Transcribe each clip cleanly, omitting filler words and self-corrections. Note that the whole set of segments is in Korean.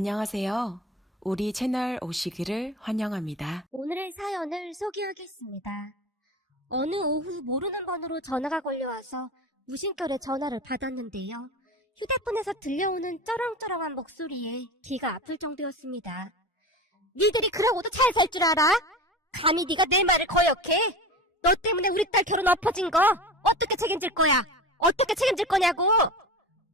안녕하세요. 우리 채널 오시기를 환영합니다. 오늘의 사연을 소개하겠습니다. 어느 오후 모르는 번호로 전화가 걸려와서 무심결에 전화를 받았는데요. 휴대폰에서 들려오는 쩌렁쩌렁한 목소리에 귀가 아플 정도였습니다. 니들이 그러고도 잘 살 줄 알아? 감히 네가 내 말을 거역해? 너 때문에 우리 딸 결혼 엎어진 거 어떻게 책임질 거야? 어떻게 책임질 거냐고!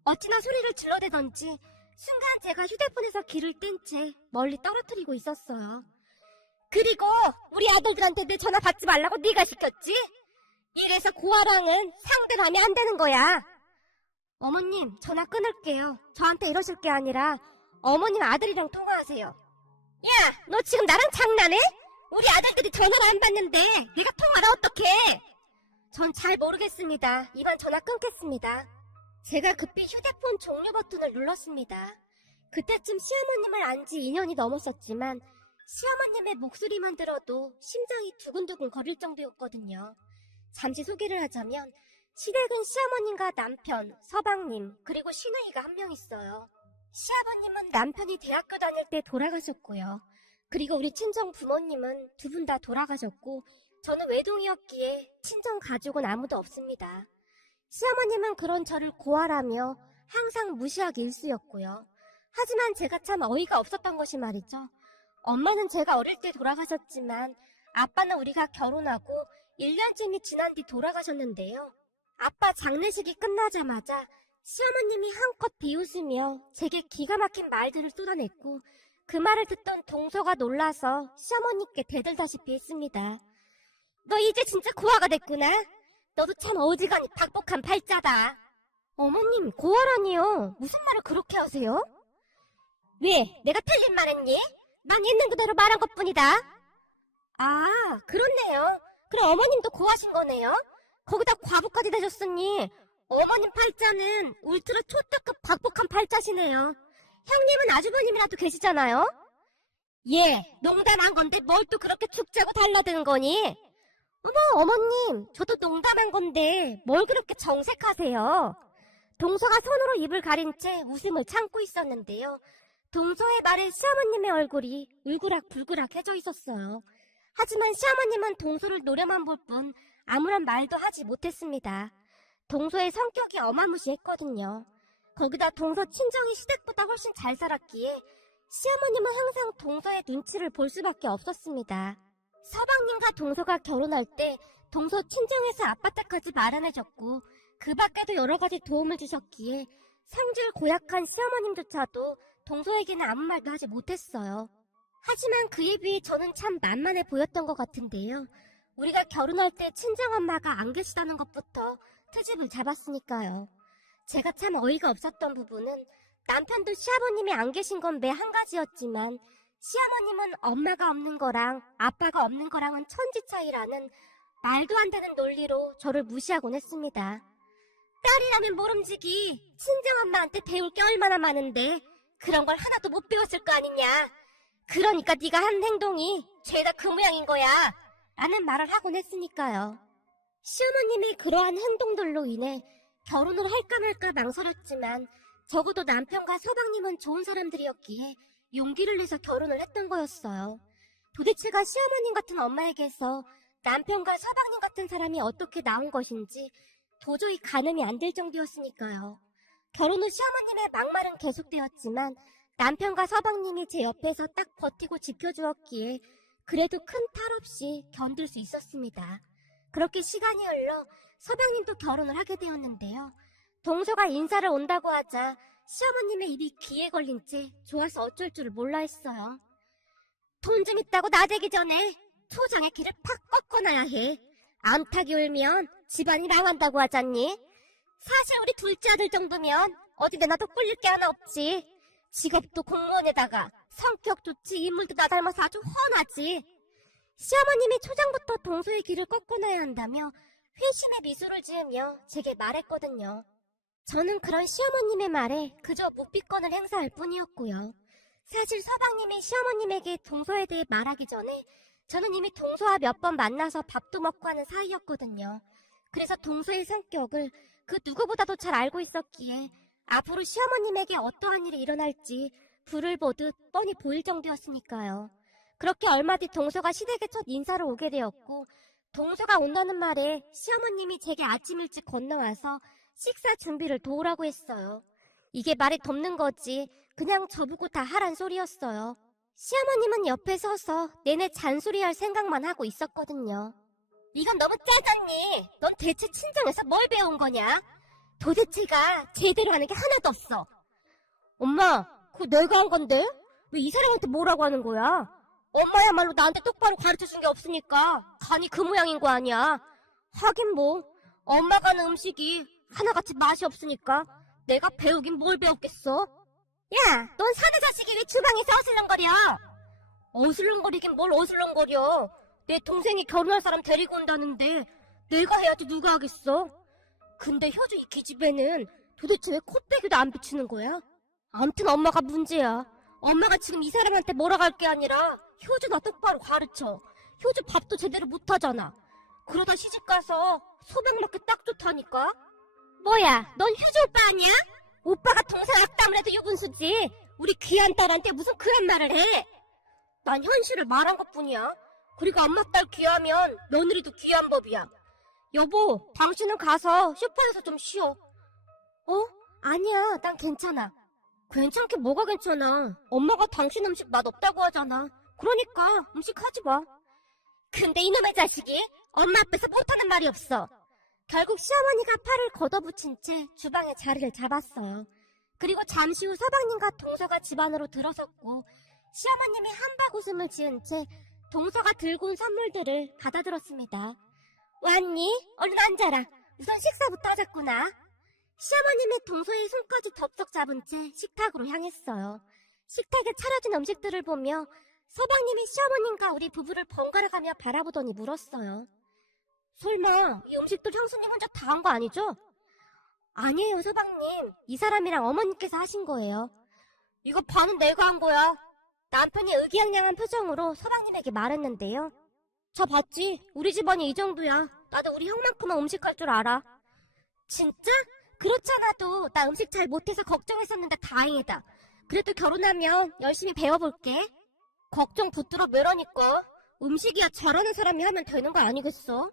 어찌나 소리를 질러대던지 순간 제가 휴대폰에서 귀를 뗀 채 멀리 떨어뜨리고 있었어요. 그리고 우리 아들들한테 내 전화 받지 말라고 네가 시켰지? 이래서 고아랑은 상대를 하면 안 되는 거야. 어머님, 전화 끊을게요. 저한테 이러실 게 아니라 어머님 아들이랑 통화하세요. 야, 너 지금 나랑 장난해? 우리 아들들이 전화를 안 받는데 내가 통화를 어떻게 해? 전 잘 모르겠습니다. 이번 전화 끊겠습니다. 제가 급히 휴대폰 종료 버튼을 눌렀습니다. 그때쯤 시어머님을 안 지 2년이 넘었었지만 시어머님의 목소리만 들어도 심장이 두근두근 거릴 정도였거든요. 잠시 소개를 하자면 시댁은 시어머님과 남편, 서방님, 그리고 시누이가 한 명 있어요. 시아버님은 남편이 대학교 다닐 때 돌아가셨고요. 그리고 우리 친정 부모님은 두 분 다 돌아가셨고 저는 외동이었기에 친정 가족은 아무도 없습니다. 시어머님은 그런 저를 고아라며 항상 무시하기 일쑤였고요. 하지만 제가 참 어이가 없었던 것이 말이죠. 엄마는 제가 어릴 때 돌아가셨지만 아빠는 우리가 결혼하고 1년쯤이 지난 뒤 돌아가셨는데요. 아빠 장례식이 끝나자마자 시어머님이 한껏 비웃으며 제게 기가 막힌 말들을 쏟아냈고 그 말을 듣던 동서가 놀라서 시어머니께 대들다시피 했습니다. 너 이제 진짜 고아가 됐구나. 너도 참 어지간히 박복한 팔자다. 어머님, 고아라니요. 무슨 말을 그렇게 하세요? 왜? 내가 틀린 말 했니? 난 있는 그대로 말한 것뿐이다. 아, 그렇네요. 그럼 어머님도 고아신 거네요. 거기다 과부까지 되셨으니 어머님 팔자는 울트라 초특급 박복한 팔자시네요. 형님은 아주버님이라도 계시잖아요. 예, 농담한 건데 뭘 또 그렇게 축자고 달라드는 거니? 어머, 어머님, 저도 농담한 건데 뭘 그렇게 정색하세요? 동서가 손으로 입을 가린 채 웃음을 참고 있었는데요. 동서의 말에 시어머님의 얼굴이 울그락불그락해져 있었어요. 하지만 시어머님은 동서를 노려만 볼 뿐 아무런 말도 하지 못했습니다. 동서의 성격이 어마무시했거든요. 거기다 동서 친정이 시댁보다 훨씬 잘 살았기에 시어머님은 항상 동서의 눈치를 볼 수밖에 없었습니다. 서방님과 동서가 결혼할 때 동서 친정에서 아파트까지 마련해줬고 그 밖에도 여러 가지 도움을 주셨기에 성질 고약한 시어머님조차도 동서에게는 아무 말도 하지 못했어요. 하지만 그에 비해 저는 참 만만해 보였던 것 같은데요. 우리가 결혼할 때 친정엄마가 안 계시다는 것부터 트집을 잡았으니까요. 제가 참 어이가 없었던 부분은 남편도 시아버님이 안 계신 건 매 한 가지였지만 시어머님은 엄마가 없는 거랑 아빠가 없는 거랑은 천지 차이라는 말도 안 되는 논리로 저를 무시하곤 했습니다. 딸이라면 모름지기 친정엄마한테 배울 게 얼마나 많은데 그런 걸 하나도 못 배웠을 거 아니냐. 그러니까 네가 한 행동이 죄다 그 모양인 거야 라는 말을 하곤 했으니까요. 시어머님의 그러한 행동들로 인해 결혼을 할까 말까 망설였지만 적어도 남편과 서방님은 좋은 사람들이었기에 용기를 내서 결혼을 했던 거였어요. 도대체가 시어머님 같은 엄마에게서 남편과 서방님 같은 사람이 어떻게 나온 것인지 도저히 가늠이 안 될 정도였으니까요. 결혼 후 시어머님의 막말은 계속되었지만 남편과 서방님이 제 옆에서 딱 버티고 지켜주었기에 그래도 큰 탈 없이 견딜 수 있었습니다. 그렇게 시간이 흘러 서방님도 결혼을 하게 되었는데요. 동서가 인사를 온다고 하자 시어머님의 입이 귀에 걸린 채 좋아서 어쩔 줄을 몰라 했어요. 돈 좀 있다고 나대기 전에 초장에 기를 팍 꺾어놔야 해. 암탉이 울면 집안이 망한다고 하잖니. 사실 우리 둘째 아들 정도면 어디 내놔도 꿀릴 게 하나 없지. 직업도 공무원에다가 성격 좋지 인물도 나 닮아서 아주 훤하지. 시어머님이 초장부터 동서의 귀를 꺾어놔야 한다며 회심의 미소를 지으며 제게 말했거든요. 저는 그런 시어머님의 말에 그저 묵비권을 행사할 뿐이었고요. 사실 서방님이 시어머님에게 동서에 대해 말하기 전에 저는 이미 동서와 몇 번 만나서 밥도 먹고 하는 사이였거든요. 그래서 동서의 성격을 그 누구보다도 잘 알고 있었기에 앞으로 시어머님에게 어떠한 일이 일어날지 불을 보듯 뻔히 보일 정도였으니까요. 그렇게 얼마 뒤 동서가 시댁에 첫 인사를 오게 되었고, 동서가 온다는 말에 시어머님이 제게 아침 일찍 건너와서 식사 준비를 도우라고 했어요. 이게 말이 덮는 거지 그냥 저보고 다 하란 소리였어요. 시어머님은 옆에 서서 내내 잔소리할 생각만 하고 있었거든요. 이건 너무 짜잖니. 넌 대체 친정에서 뭘 배운 거냐? 도대체가 제대로 하는 게 하나도 없어. 엄마, 그거 내가 한 건데? 왜 이 사람한테 뭐라고 하는 거야? 엄마야말로 나한테 똑바로 가르쳐준 게 없으니까 간이 그 모양인 거 아니야. 하긴 뭐 엄마가 하는 음식이 하나같이 맛이 없으니까 내가 배우긴 뭘 배웠겠어? 야, 넌 사내 자식이 왜 주방에서 어슬렁거려? 어슬렁거리긴 뭘 어슬렁거려. 내 동생이 결혼할 사람 데리고 온다는데 내가 해야지 누가 하겠어? 근데 효주 이 기집애는 도대체 왜 콧대기도 안 비추는 거야? 암튼 엄마가 문제야. 엄마가 지금 이 사람한테 뭐라고 할 게 아니라 효주 나 똑바로 가르쳐. 효주 밥도 제대로 못하잖아. 그러다 시집가서 소변 맞기 딱 좋다니까. 뭐야, 넌 효주 오빠 아니야? 오빠가 동생 악담을 해도 유분수지. 우리 귀한 딸한테 무슨 그런 말을 해? 난 현실을 말한 것뿐이야. 그리고 엄마 딸 귀하면 며느리도 귀한 법이야. 여보, 당신은 가서 소파에서 좀 쉬어. 아니야, 난 괜찮아. 괜찮게 뭐가 괜찮아. 엄마가 당신 음식 맛없다고 하잖아. 그러니까 음식 하지 마. 근데 이놈의 자식이 엄마 앞에서 못하는 말이 없어. 결국 시어머니가 팔을 걷어붙인 채 주방에 자리를 잡았어요. 그리고 잠시 후 서방님과 동서가 집 안으로 들어섰고, 시어머님이 한박 웃음을 지은 채 동서가 들고 온 선물들을 받아들었습니다. 왔니? 얼른 앉아라. 우선 식사부터 하자꾸나. 시어머님의 동서의 손까지 덥석 잡은 채 식탁으로 향했어요. 식탁에 차려진 음식들을 보며 서방님이 시어머님과 우리 부부를 번갈아가며 바라보더니 물었어요. 설마 이 음식도 형수님 혼자 다 한 거 아니죠? 아니에요, 서방님. 이 사람이랑 어머님께서 하신 거예요. 이거 반은 내가 한 거야. 남편이 의기양양한 표정으로 서방님에게 말했는데요. 저 봤지? 우리 집안이 이 정도야. 나도 우리 형만큼은 음식할 줄 알아. 진짜? 그렇잖아도 나 음식 잘 못해서 걱정했었는데 다행이다. 그래도 결혼하면 열심히 배워볼게. 걱정 붙들어 매라니까? 음식이야 잘하는 사람이 하면 되는 거 아니겠어?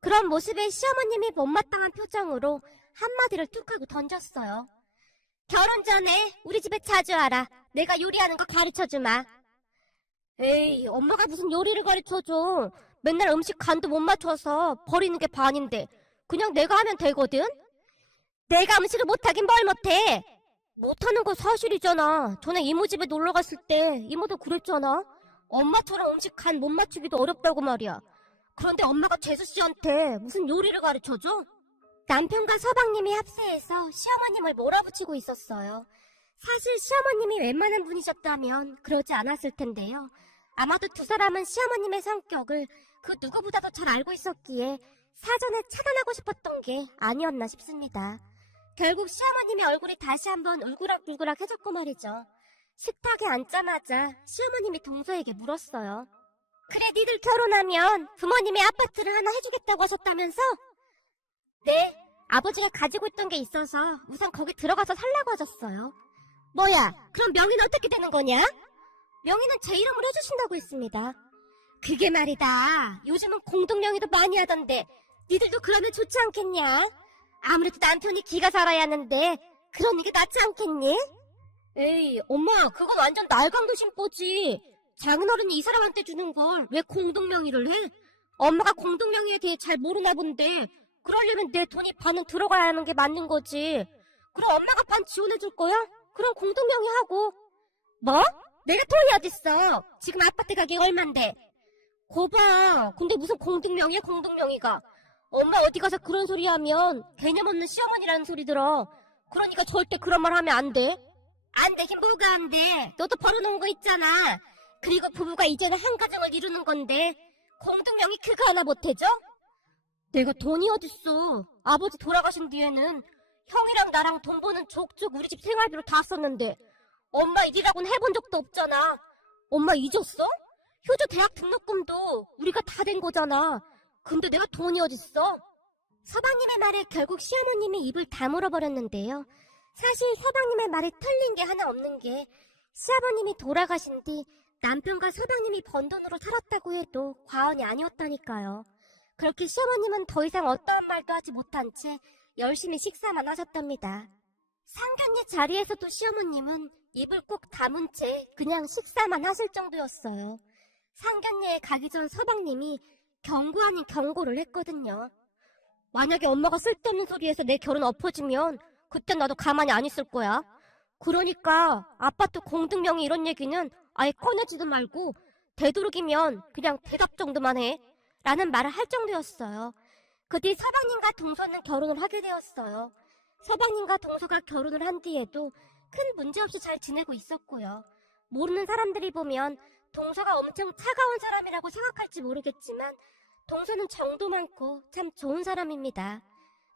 그런 모습에 시어머님이 못마땅한 표정으로 한마디를 툭 하고 던졌어요. 결혼 전에 우리 집에 자주 와라. 내가 요리하는 거 가르쳐주마. 에이, 엄마가 무슨 요리를 가르쳐줘. 맨날 음식 간도 못 맞춰서 버리는 게 반인데 그냥 내가 하면 되거든? 내가 음식을 못하긴 뭘 못해. 못하는 거 사실이잖아. 전에 이모 집에 놀러 갔을 때 이모도 그랬잖아. 엄마처럼 음식 간 못 맞추기도 어렵다고 말이야. 그런데 엄마가 재수씨한테 무슨 요리를 가르쳐줘? 남편과 서방님이 합세해서 시어머님을 몰아붙이고 있었어요. 사실 시어머님이 웬만한 분이셨다면 그러지 않았을 텐데요. 아마도 두 사람은 시어머님의 성격을 그 누구보다도 잘 알고 있었기에 사전에 차단하고 싶었던 게 아니었나 싶습니다. 결국 시어머님의 얼굴이 다시 한번 울그락불그락해졌고 말이죠. 식탁에 앉자마자 시어머님이 동서에게 물었어요. 그래, 니들 결혼하면 부모님이 아파트를 하나 해주겠다고 하셨다면서? 네, 아버지가 가지고 있던 게 있어서 우선 거기 들어가서 살라고 하셨어요. 뭐야, 그럼 명의는 어떻게 되는 거냐? 명의는 제 이름으로 해주신다고 했습니다. 그게 말이다. 요즘은 공동명의도 많이 하던데 니들도 그러면 좋지 않겠냐? 아무래도 남편이 기가 살아야 하는데 그러는 게 낫지 않겠니? 에이, 엄마, 그건 완전 날강도 심보지. 장인어른이 이 사람한테 주는 걸 왜 공동명의를 해? 엄마가 공동명의에 대해 잘 모르나 본데 그러려면 내 돈이 반은 들어가야 하는 게 맞는 거지. 그럼 엄마가 반 지원해줄 거야? 그럼 공동명의 하고. 뭐? 내가 돈이 어딨어? 지금 아파트 가격이 얼만데? 거봐. 근데 무슨 공동명의야, 공동명의가. 엄마 어디 가서 그런 소리 하면 개념 없는 시어머니라는 소리 들어. 그러니까 절대 그런 말 하면 안 돼. 안 되긴 뭐가 안 돼. 너도 벌어놓은 거 있잖아. 그리고 부부가 이제는 한 가정을 이루는 건데 공동명의 그거 하나 못해줘? 내가 돈이 어딨어. 아버지 돌아가신 뒤에는 형이랑 나랑 돈 버는 족족 우리 집 생활비로 다 썼는데 엄마 일이라고는 해본 적도 없잖아. 엄마 잊었어? 효주 대학 등록금도 우리가 다 된 거잖아. 근데 내가 돈이 어딨어? 서방님의 말에 결국 시어머님이 입을 다물어 버렸는데요. 사실 서방님의 말에 틀린 게 하나 없는 게 시아버님이 돌아가신 뒤 남편과 서방님이 번 돈으로 살았다고 해도 과언이 아니었다니까요. 그렇게 시어머님은 더 이상 어떠한 말도 하지 못한 채 열심히 식사만 하셨답니다. 상견례 자리에서도 시어머님은 입을 꼭 다문 채 그냥 식사만 하실 정도였어요. 상견례에 가기 전 서방님이 경고 아닌 경고를 했거든요. 만약에 엄마가 쓸데없는 소리해서 내 결혼 엎어지면 그땐 나도 가만히 안 있을 거야. 그러니까 아파트 공등명의 이런 얘기는 아예 꺼내지도 말고 되도록이면 그냥 대답 정도만 해. 라는 말을 할 정도였어요. 그 뒤 서방님과 동서는 결혼을 하게 되었어요. 서방님과 동서가 결혼을 한 뒤에도 큰 문제 없이 잘 지내고 있었고요. 모르는 사람들이 보면 동서가 엄청 차가운 사람이라고 생각할지 모르겠지만 동서는 정도 많고 참 좋은 사람입니다.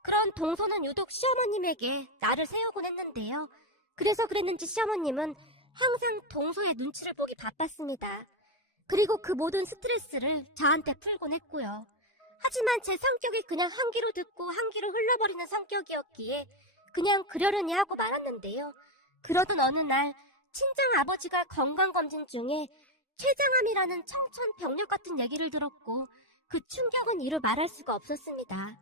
그런 동서는 유독 시어머님에게 나를 세우곤 했는데요. 그래서 그랬는지 시어머님은 항상 동서의 눈치를 보기 바빴습니다. 그리고 그 모든 스트레스를 저한테 풀곤 했고요. 하지만 제 성격이 그냥 한 귀로 듣고 한 귀로 흘러버리는 성격이었기에 그냥 그러려니 하고 말았는데요. 그러던 어느 날 친정 아버지가 건강검진 중에 췌장암이라는 청천벽력 같은 얘기를 들었고 그 충격은 이루 말할 수가 없었습니다.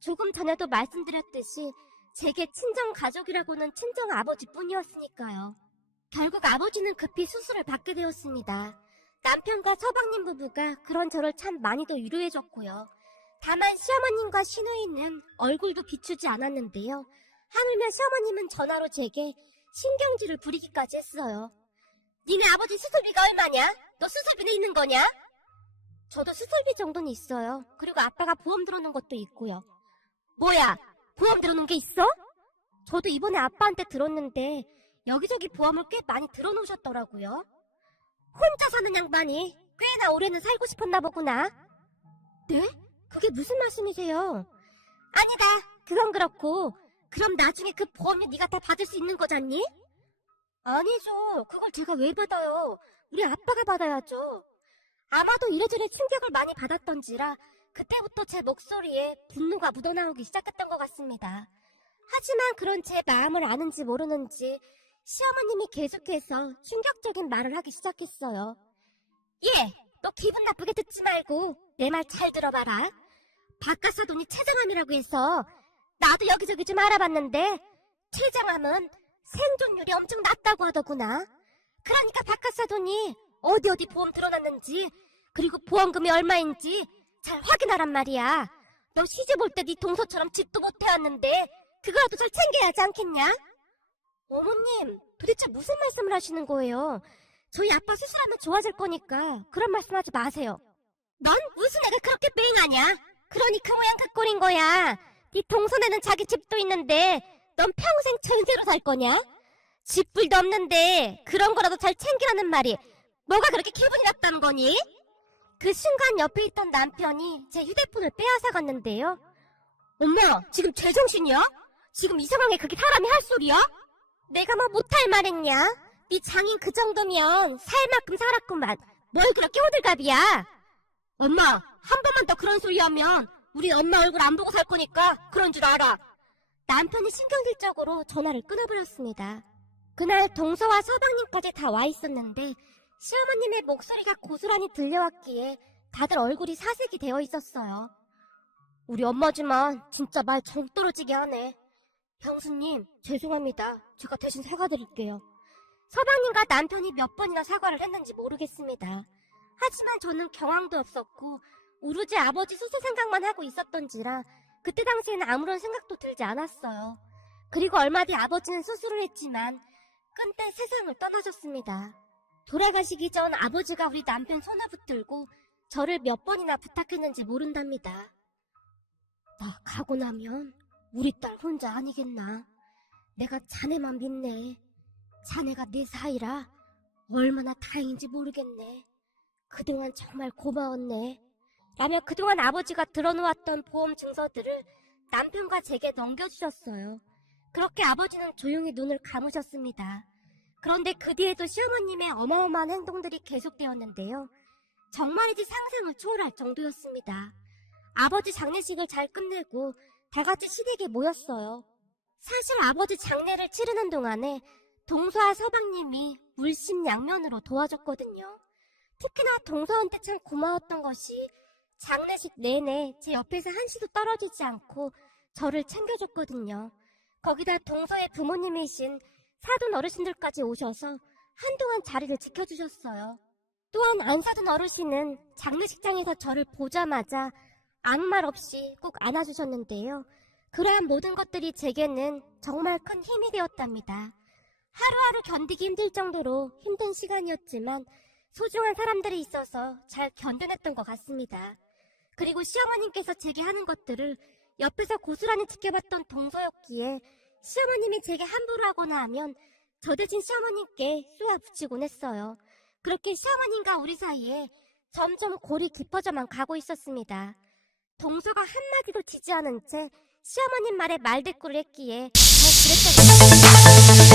조금 전에도 말씀드렸듯이 제게 친정 가족이라고는 친정 아버지뿐이었으니까요. 결국 아버지는 급히 수술을 받게 되었습니다. 남편과 서방님 부부가 그런 저를 참 많이도 위로해줬고요. 다만 시어머님과 시누이는 얼굴도 비추지 않았는데요. 하물며 시어머님은 전화로 제게 신경질을 부리기까지 했어요. 니네 아버지 수술비가 얼마냐? 너 수술비는 있는 거냐? 저도 수술비 정도는 있어요. 그리고 아빠가 보험 들어놓은 것도 있고요. 뭐야? 보험 들어놓은 게 있어? 저도 이번에 아빠한테 들었는데 여기저기 보험을 꽤 많이 들어놓으셨더라고요. 혼자 사는 양반이 꽤나 오래는 살고 싶었나 보구나. 네? 그게 무슨 말씀이세요? 아니다. 그건 그렇고 그럼 나중에 그 보험료 네가 다 받을 수 있는 거잖니? 아니죠. 그걸 제가 왜 받아요? 우리 아빠가 받아야죠. 아마도 이래저래 충격을 많이 받았던지라 그때부터 제 목소리에 분노가 묻어나오기 시작했던 것 같습니다. 하지만 그런 제 마음을 아는지 모르는지 시어머님이 계속해서 충격적인 말을 하기 시작했어요. 예, 너 기분 나쁘게 듣지 말고 내 말 잘 들어봐라. 바깥사돈이 췌장암이라고 해서 나도 여기저기 좀 알아봤는데 췌장암은 생존율이 엄청 낮다고 하더구나. 그러니까 바깥사돈이 어디 보험 들어놨는지 그리고 보험금이 얼마인지 잘 확인하란 말이야. 너 시집 올 때 네 동서처럼 집도 못 해왔는데 그거라도 잘 챙겨야 하지 않겠냐? 어머님, 도대체 무슨 말씀을 하시는 거예요? 저희 아빠 수술하면 좋아질 거니까 그런 말씀하지 마세요. 넌 무슨 애가 그렇게 뺑하냐? 그러니 그 모양 그 꼴인 거야. 네 동선에는 자기 집도 있는데 넌 평생 전세로 살 거냐? 집불도 없는데 그런 거라도 잘 챙기라는 말이 뭐가 그렇게 기분이 나쁘다는 거니? 그 순간 옆에 있던 남편이 제 휴대폰을 빼앗아 갔는데요. 엄마, 지금 제정신이야? 지금 이 상황에 그게 사람이 할 소리야? 내가 뭐 못할 말했냐? 네 장인 그 정도면 살 만큼 살았구만. 뭘 그렇게 호들갑이야? 엄마, 한 번만 더 그런 소리 하면 우리 엄마 얼굴 안 보고 살 거니까 그런 줄 알아. 남편이 신경질적으로 전화를 끊어버렸습니다. 그날 동서와 서방님까지 다 와 있었는데 시어머님의 목소리가 고스란히 들려왔기에 다들 얼굴이 사색이 되어 있었어요. 우리 엄마지만 진짜 말 정 떨어지게 하네. 형수님, 죄송합니다. 제가 대신 사과드릴게요. 서방님과 남편이 몇 번이나 사과를 했는지 모르겠습니다. 하지만 저는 경황도 없었고 오로지 아버지 수술 생각만 하고 있었던지라 그때 당시에는 아무런 생각도 들지 않았어요. 그리고 얼마 뒤 아버지는 수술을 했지만 끈때 세상을 떠나셨습니다. 돌아가시기 전 아버지가 우리 남편 손을 붙들고 저를 몇 번이나 부탁했는지 모른답니다. 나 가고 나면 우리 딸 혼자 아니겠나. 내가 자네만 믿네. 자네가 내 사이라 얼마나 다행인지 모르겠네. 그동안 정말 고마웠네. 라며 그동안 아버지가 들어놓았던 보험 증서들을 남편과 제게 넘겨주셨어요. 그렇게 아버지는 조용히 눈을 감으셨습니다. 그런데 그 뒤에도 시어머님의 어마어마한 행동들이 계속되었는데요. 정말이지 상상을 초월할 정도였습니다. 아버지 장례식을 잘 끝내고 다 같이 시댁에 모였어요. 사실 아버지 장례를 치르는 동안에 동서와 서방님이 물심양면으로 도와줬거든요. 특히나 동서한테 참 고마웠던 것이 장례식 내내 제 옆에서 한시도 떨어지지 않고 저를 챙겨줬거든요. 거기다 동서의 부모님이신 사돈 어르신들까지 오셔서 한동안 자리를 지켜주셨어요. 또한 안사돈 어르신은 장례식장에서 저를 보자마자 아무 말 없이 꼭 안아주셨는데요. 그러한 모든 것들이 제게는 정말 큰 힘이 되었답니다. 하루하루 견디기 힘들 정도로 힘든 시간이었지만 소중한 사람들이 있어서 잘 견뎌냈던 것 같습니다. 그리고 시어머님께서 제게 하는 것들을 옆에서 고스란히 지켜봤던 동서였기에 시어머님이 제게 함부로 하거나 하면 저 대신 시어머님께 쏘아붙이곤 했어요. 그렇게 시어머님과 우리 사이에 점점 골이 깊어져만 가고 있었습니다. 동서가 한마디도 지지 않은 채 시어머님 말에 말대꾸를 했기에 더 그랬던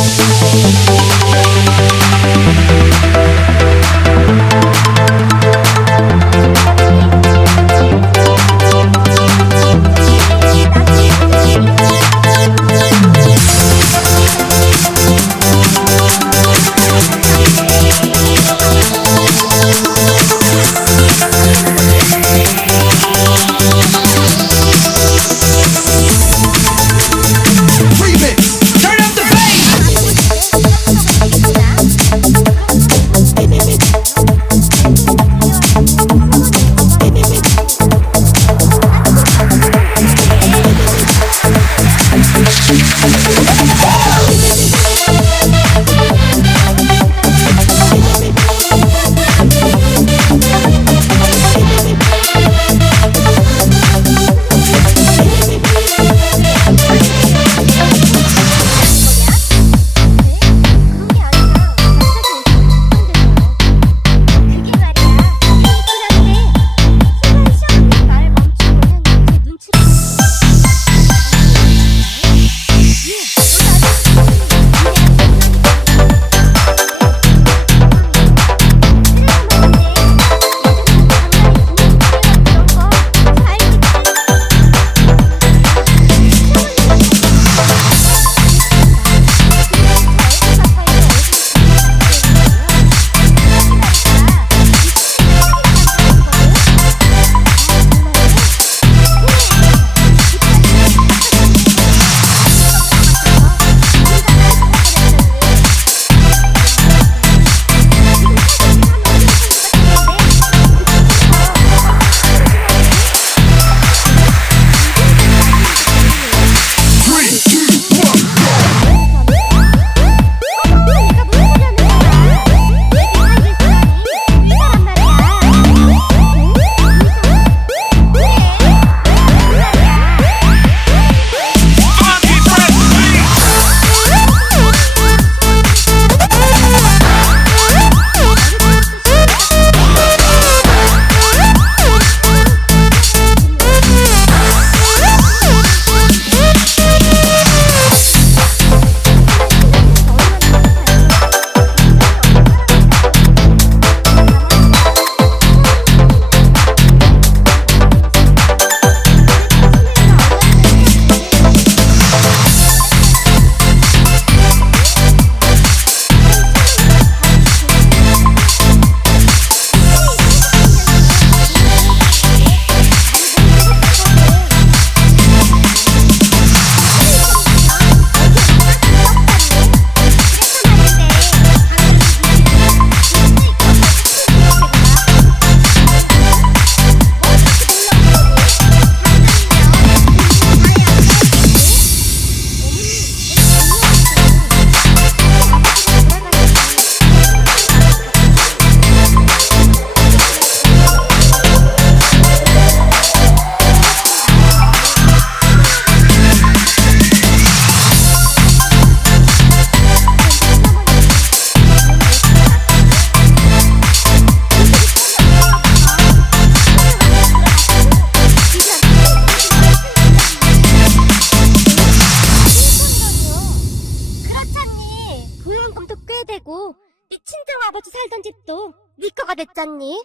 살던 집도 네 거가 됐잖니?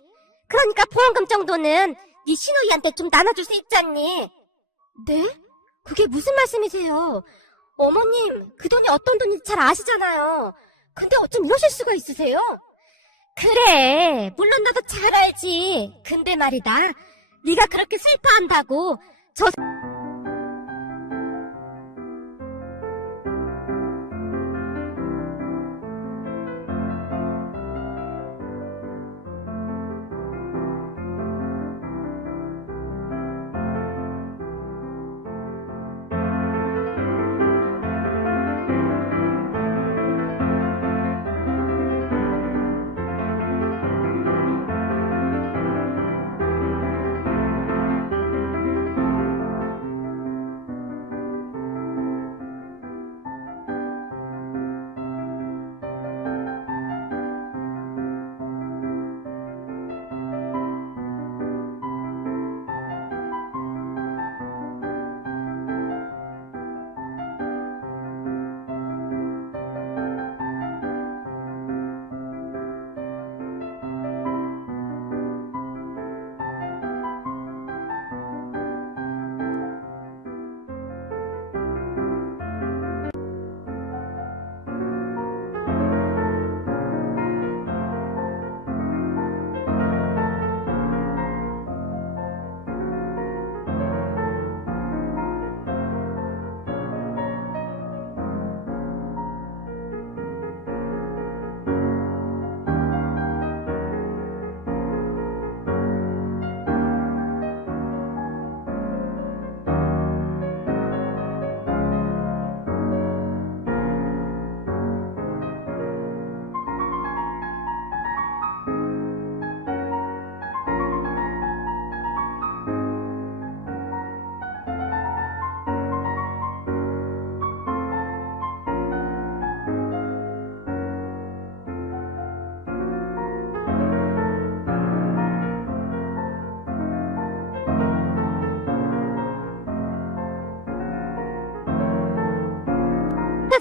그러니까 보험금 정도는 네 시누이한테 좀 나눠줄 수 있잖니? 네? 그게 무슨 말씀이세요? 어머님, 그 돈이 어떤 돈인지 잘 아시잖아요. 근데 어쩜 이러실 수가 있으세요? 그래, 물론 나도 잘 알지. 근데 말이다, 네가 그렇게 슬퍼한다고 저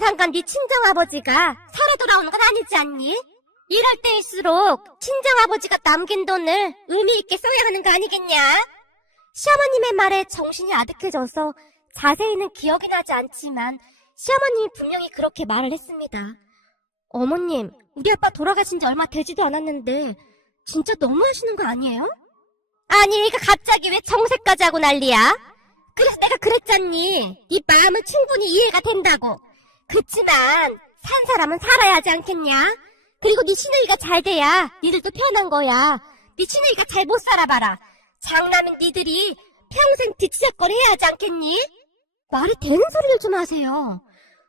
잠깐 네 친정아버지가 살아 돌아오는 건 아니지 않니? 이럴 때일수록 친정아버지가 남긴 돈을 의미 있게 써야 하는 거 아니겠냐? 시어머님의 말에 정신이 아득해져서 자세히는 기억이 나지 않지만 시어머님이 분명히 그렇게 말을 했습니다. 어머님, 우리 아빠 돌아가신 지 얼마 되지도 않았는데 진짜 너무하시는 거 아니에요? 아니, 얘가 갑자기 왜 정색까지 하고 난리야? 그래서 내가 그랬잖니. 네 마음은 충분히 이해가 된다고. 그치만 산 사람은 살아야 하지 않겠냐? 그리고 네 시누이가 잘 돼야 니들도 편한 거야. 네 시누이가 잘 못 살아봐라. 장남인 니들이 평생 뒤치작거리 해야 하지 않겠니? 말이 되는 소리를 좀 하세요.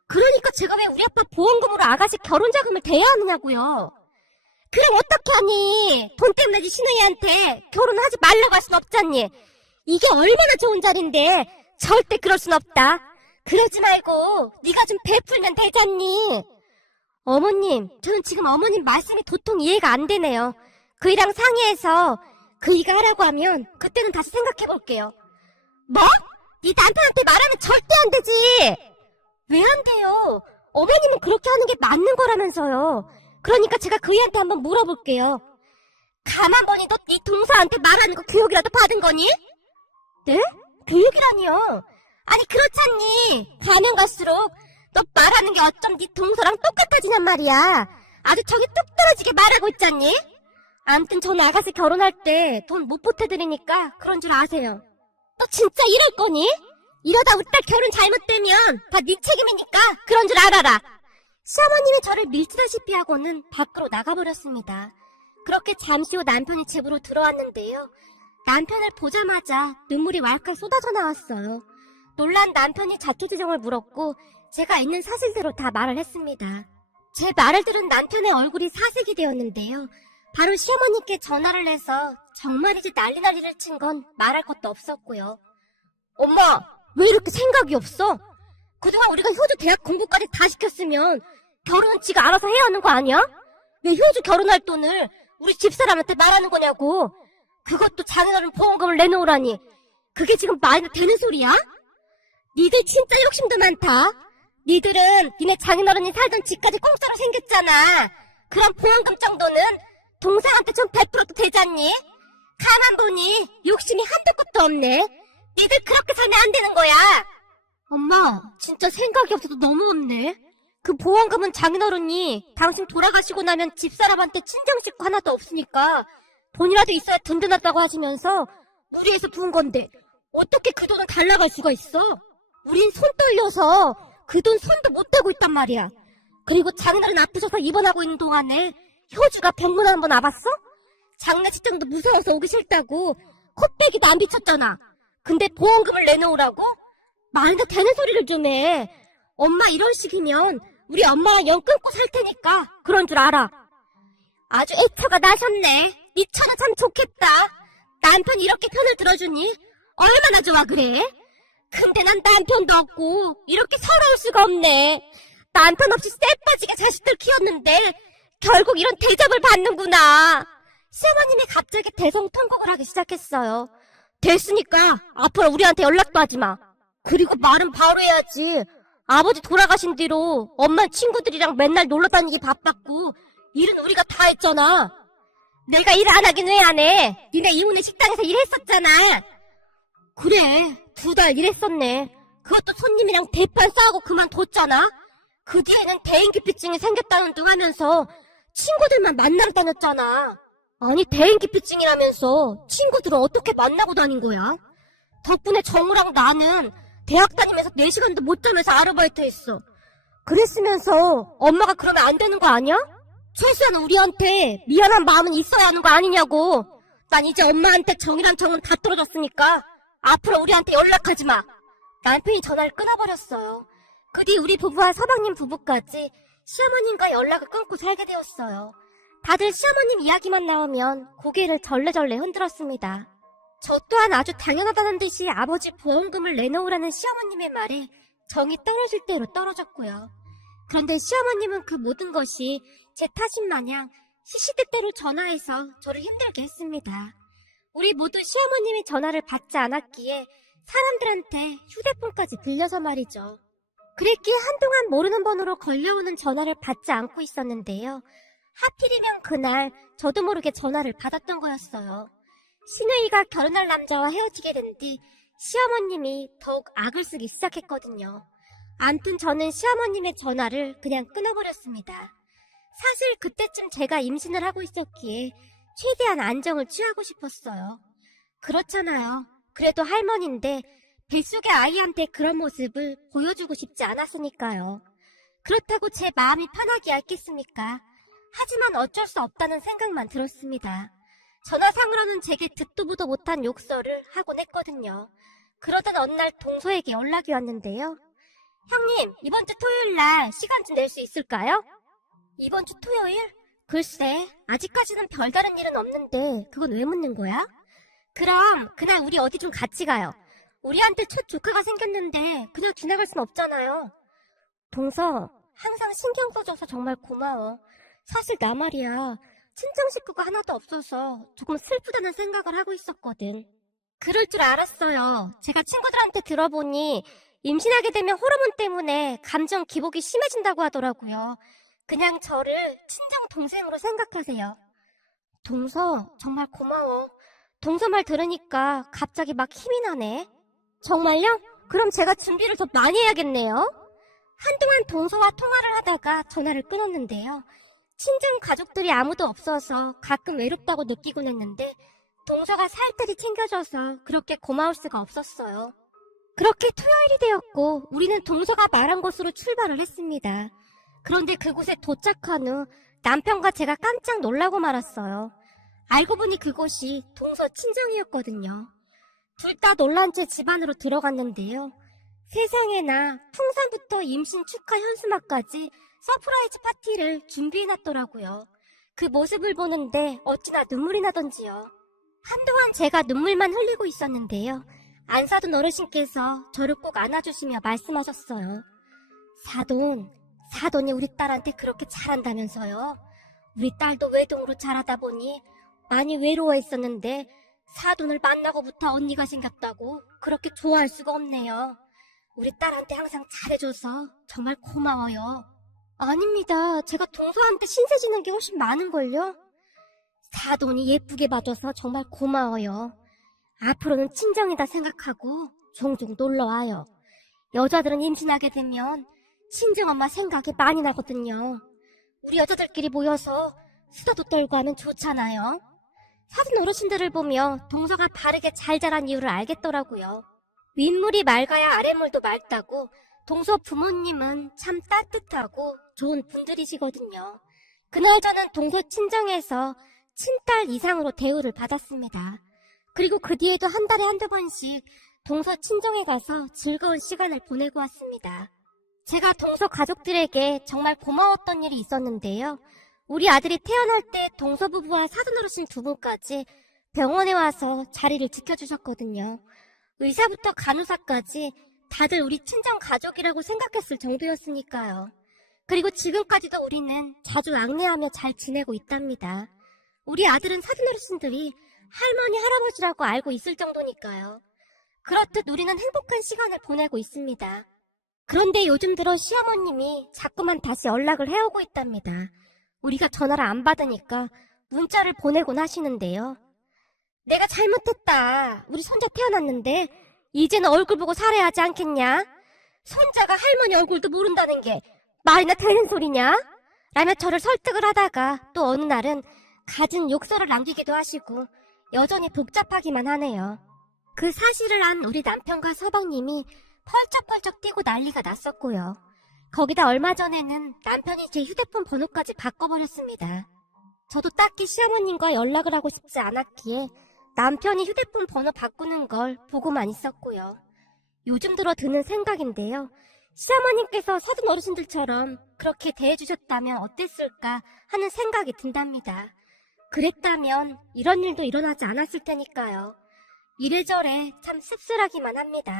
그러니까 제가 왜 우리 아빠 보험금으로 아가씨 결혼자금을 대야 하느냐고요. 그럼 어떻게 하니? 돈 때문에 네 시누이한테 결혼하지 말라고 할 순 없잖니. 이게 얼마나 좋은 자리인데 절대 그럴 순 없다. 그러지 말고 네가 좀 베풀면 되잖니. 어머님, 저는 지금 어머님 말씀이 도통 이해가 안 되네요. 그이랑 상의해서 그이가 하라고 하면 그때는 다시 생각해볼게요. 뭐? 네 남편한테 말하면 절대 안 되지. 왜 안 돼요? 어머님은 그렇게 하는 게 맞는 거라면서요. 그러니까 제가 그이한테 한번 물어볼게요. 가만 보니 너 네 동서한테 말하는 거 교육이라도 받은 거니? 네? 교육이라니요? 아니 그렇잖니. 가면 갈수록 너 말하는 게 어쩜 네 동서랑 똑같아지냔 말이야. 아주 정이 뚝 떨어지게 말하고 있잖니. 암튼 전 아가씨 결혼할 때 돈 못 보태드리니까 그런 줄 아세요. 너 진짜 이럴 거니? 이러다 우리 딸 결혼 잘못되면 다 네 책임이니까 그런 줄 알아라. 시어머님이 저를 밀치다시피 하고는 밖으로 나가버렸습니다. 그렇게 잠시 후 남편이 집으로 들어왔는데요. 남편을 보자마자 눈물이 왈칵 쏟아져 나왔어요. 놀란 남편이 자초지종을 물었고 제가 있는 사실대로 다 말을 했습니다. 제 말을 들은 남편의 얼굴이 사색이 되었는데요. 바로 시어머니께 전화를 해서 정말이지 난리를 친 건 말할 것도 없었고요. 엄마, 왜 이렇게 생각이 없어? 그동안 우리가 효주 대학 공부까지 다 시켰으면 결혼은 지가 알아서 해야 하는 거 아니야? 왜 효주 결혼할 돈을 우리 집사람한테 말하는 거냐고. 그것도 자네들은 보험금을 내놓으라니. 그게 지금 말이 되는 소리야? 니들 진짜 욕심도 많다. 니들은 니네 장인어른이 살던 집까지 공짜로 생겼잖아. 그럼 보험금 정도는 동생한테 좀 베풀어도 되잖니? 가만 보니 욕심이 한도 끝도 없네. 니들 그렇게 살면 안 되는 거야. 엄마, 진짜 생각이 없어서 너무 없네. 그 보험금은 장인어른이 당신 돌아가시고 나면 집사람한테 친정식 하나도 없으니까 돈이라도 있어야 든든하다고 하시면서 무리해서 부은 건데 어떻게 그 돈을 달라갈 수가 있어? 우린 손 떨려서 그 돈 손도 못 대고 있단 말이야. 그리고 장인어른 아프셔서 입원하고 있는 동안에 효주가 병문 한번 와봤어? 장례식장도 무서워서 오기 싫다고 코빼기도 안 비쳤잖아. 근데 보험금을 내놓으라고? 말도 되는 소리를 좀 해. 엄마 이런 식이면 우리 엄마랑 연 끊고 살 테니까 그런 줄 알아. 아주 애처가 나셨네. 네 처는 참 좋겠다. 남편 이렇게 편을 들어주니 얼마나 좋아 그래? 근데 난 남편도 없고 이렇게 서러울 수가 없네. 남편 없이 쎄빠지게 자식들 키웠는데 결국 이런 대접을 받는구나. 시어머님이 갑자기 대성통곡을 하기 시작했어요. 됐으니까 앞으로 우리한테 연락도 하지 마. 그리고 말은 바로 해야지. 아버지 돌아가신 뒤로 엄마 친구들이랑 맨날 놀러 다니기 바빴고 일은 우리가 다 했잖아. 내가 일 안 하긴 왜 안 해? 니네 이모네 식당에서 일했었잖아. 그래, 2달 일했었네. 그것도 손님이랑 대판 싸우고 그만뒀잖아. 그 뒤에는 대인기피증이 생겼다는 둥 하면서 친구들만 만나러 다녔잖아. 아니 대인기피증이라면서 친구들을 어떻게 만나고 다닌 거야? 덕분에 정우랑 나는 대학 다니면서 4시간도 못 자면서 아르바이트 했어. 그랬으면서 엄마가 그러면 안 되는 거 아니야? 최소한 우리한테 미안한 마음은 있어야 하는 거 아니냐고. 난 이제 엄마한테 정이랑 정은 다 떨어졌으니까 앞으로 우리한테 연락하지 마. 남편이 전화를 끊어버렸어요. 그 뒤 우리 부부와 서방님 부부까지 시어머님과 연락을 끊고 살게 되었어요. 다들 시어머님 이야기만 나오면 고개를 절레절레 흔들었습니다. 저 또한 아주 당연하다는 듯이 아버지 보험금을 내놓으라는 시어머님의 말에 정이 떨어질 대로 떨어졌고요. 그런데 시어머님은 그 모든 것이 제 탓인 마냥 시시때때로 전화해서 저를 힘들게 했습니다. 우리 모두 시어머님의 전화를 받지 않았기에 사람들한테 휴대폰까지 빌려서 말이죠. 그랬기에 한동안 모르는 번호로 걸려오는 전화를 받지 않고 있었는데요. 하필이면 그날 저도 모르게 전화를 받았던 거였어요. 신우이가 결혼할 남자와 헤어지게 된 뒤 시어머님이 더욱 악을 쓰기 시작했거든요. 암튼 저는 시어머님의 전화를 그냥 끊어버렸습니다. 사실 그때쯤 제가 임신을 하고 있었기에 최대한 안정을 취하고 싶었어요. 그렇잖아요. 그래도 할머니인데 뱃속의 아이한테 그런 모습을 보여주고 싶지 않았으니까요. 그렇다고 제 마음이 편하게 했겠습니까? 하지만 어쩔 수 없다는 생각만 들었습니다. 전화상으로는 제게 듣도 보도 못한 욕설을 하곤 했거든요. 그러던 어느 날 동서에게 연락이 왔는데요. 형님, 이번 주 토요일 날 시간 좀 낼 수 있을까요? 이번 주 토요일? 글쎄, 아직까지는 별다른 일은 없는데 그건 왜 묻는 거야? 그럼 그날 우리 어디 좀 같이 가요. 우리한테 첫 조카가 생겼는데 그냥 지나갈 순 없잖아요. 동서, 항상 신경 써줘서 정말 고마워. 사실 나 말이야, 친정 식구가 하나도 없어서 조금 슬프다는 생각을 하고 있었거든. 그럴 줄 알았어요. 제가 친구들한테 들어보니 임신하게 되면 호르몬 때문에 감정 기복이 심해진다고 하더라고요. 그냥 저를 친정 동생으로 생각하세요. 동서, 정말 고마워. 동서 말 들으니까 갑자기 막 힘이 나네. 정말요? 그럼 제가 준비를 더 많이 해야겠네요. 한동안 동서와 통화를 하다가 전화를 끊었는데요. 친정 가족들이 아무도 없어서 가끔 외롭다고 느끼곤 했는데 동서가 살뜰히 챙겨줘서 그렇게 고마울 수가 없었어요. 그렇게 토요일이 되었고 우리는 동서가 말한 곳으로 출발을 했습니다. 그런데 그곳에 도착한 후 남편과 제가 깜짝 놀라고 말았어요. 알고 보니 그곳이 동서 친정이었거든요. 둘 다 놀란 채 집 안으로 들어갔는데요. 세상에나 풍선부터 임신 축하 현수막까지 서프라이즈 파티를 준비해놨더라고요. 그 모습을 보는데 어찌나 눈물이 나던지요. 한동안 제가 눈물만 흘리고 있었는데요. 안사돈 어르신께서 저를 꼭 안아주시며 말씀하셨어요. 사돈이 우리 딸한테 그렇게 잘한다면서요. 우리 딸도 외동으로 자라다 보니 많이 외로워했었는데 사돈을 만나고부터 언니가 생겼다고 그렇게 좋아할 수가 없네요. 우리 딸한테 항상 잘해줘서 정말 고마워요. 아닙니다. 제가 동서한테 신세 지는 게 훨씬 많은걸요. 사돈이 예쁘게 봐줘서 정말 고마워요. 앞으로는 친정이다 생각하고 종종 놀러와요. 여자들은 임신하게 되면 친정엄마 생각이 많이 나거든요. 우리 여자들끼리 모여서 수다도 떨고 하면 좋잖아요. 사돈 어르신들을 보며 동서가 바르게 잘 자란 이유를 알겠더라고요. 윗물이 맑아야 아랫물도 맑다고 동서 부모님은 참 따뜻하고 좋은 분들이시거든요. 그날 저는 동서 친정에서 친딸 이상으로 대우를 받았습니다. 그리고 그 뒤에도 한 달에 한두 번씩 동서 친정에 가서 즐거운 시간을 보내고 왔습니다. 제가 동서 가족들에게 정말 고마웠던 일이 있었는데요. 우리 아들이 태어날 때 동서 부부와 사돈 어르신 두 분까지 병원에 와서 자리를 지켜주셨거든요. 의사부터 간호사까지 다들 우리 친정 가족이라고 생각했을 정도였으니까요. 그리고 지금까지도 우리는 자주 앙내하며 잘 지내고 있답니다. 우리 아들은 사돈 어르신들이 할머니, 할아버지라고 알고 있을 정도니까요. 그렇듯 우리는 행복한 시간을 보내고 있습니다. 그런데 요즘 들어 시어머님이 자꾸만 다시 연락을 해오고 있답니다. 우리가 전화를 안 받으니까 문자를 보내곤 하시는데요. 내가 잘못했다. 우리 손자 태어났는데 이제는 얼굴 보고 살아야 하지 않겠냐? 손자가 할머니 얼굴도 모른다는 게 말이나 되는 소리냐? 라며 저를 설득을 하다가 또 어느 날은 갖은 욕설을 남기기도 하시고 여전히 복잡하기만 하네요. 그 사실을 안 우리 남편과 서방님이 펄쩍펄쩍 뛰고 난리가 났었고요. 거기다 얼마 전에는 남편이 제 휴대폰 번호까지 바꿔버렸습니다. 저도 딱히 시어머님과 연락을 하고 싶지 않았기에 남편이 휴대폰 번호 바꾸는 걸 보고만 있었고요. 요즘 들어 드는 생각인데요. 시어머님께서 사돈 어르신들처럼 그렇게 대해주셨다면 어땠을까 하는 생각이 든답니다. 그랬다면 이런 일도 일어나지 않았을 테니까요. 이래저래 참 씁쓸하기만 합니다.